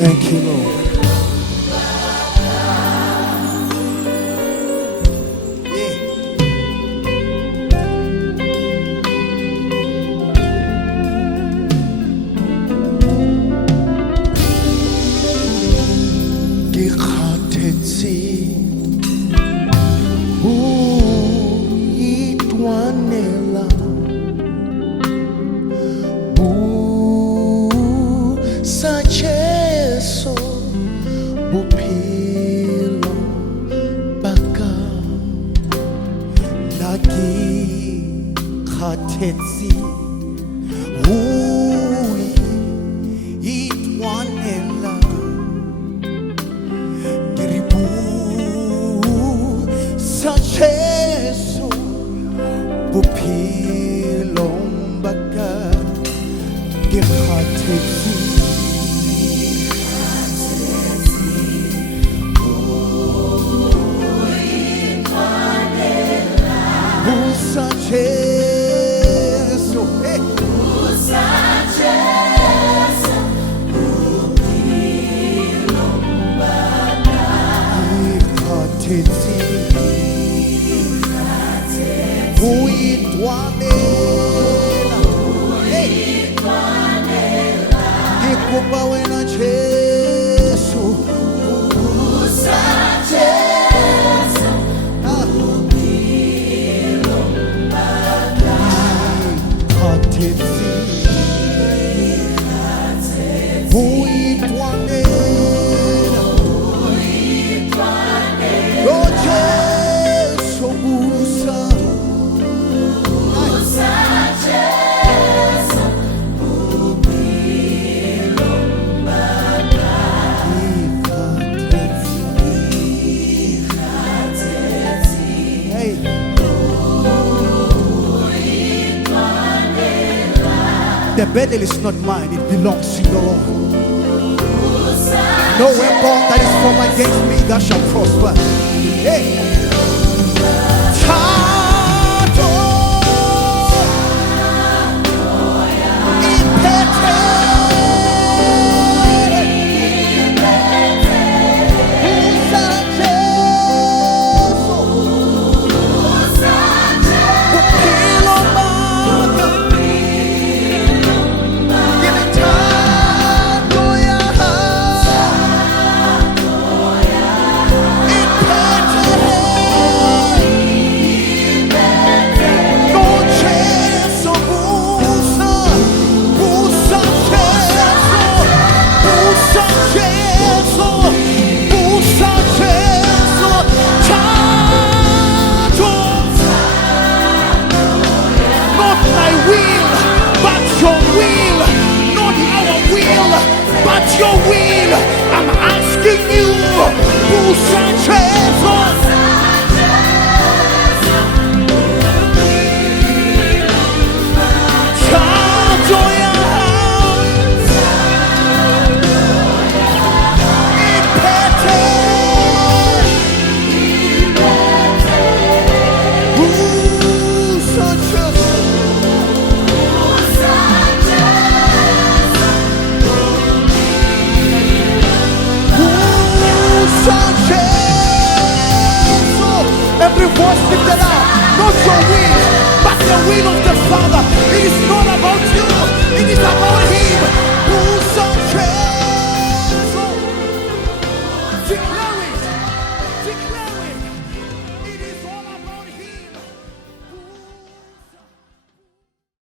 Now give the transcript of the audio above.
Thank you, Lord. Bophelo baka lagi khathetse hui itwanela diribu sa Jesu bophelo baka ke khathetse Jesu, usa Jesu, bophelo baka ikhathetse uitwanela ke kopa wena Jesu usa Jesu The battle is not mine, it belongs to the Lord. No weapon that is formed against me that shall prosper. Hey. Your will, I'm asking you,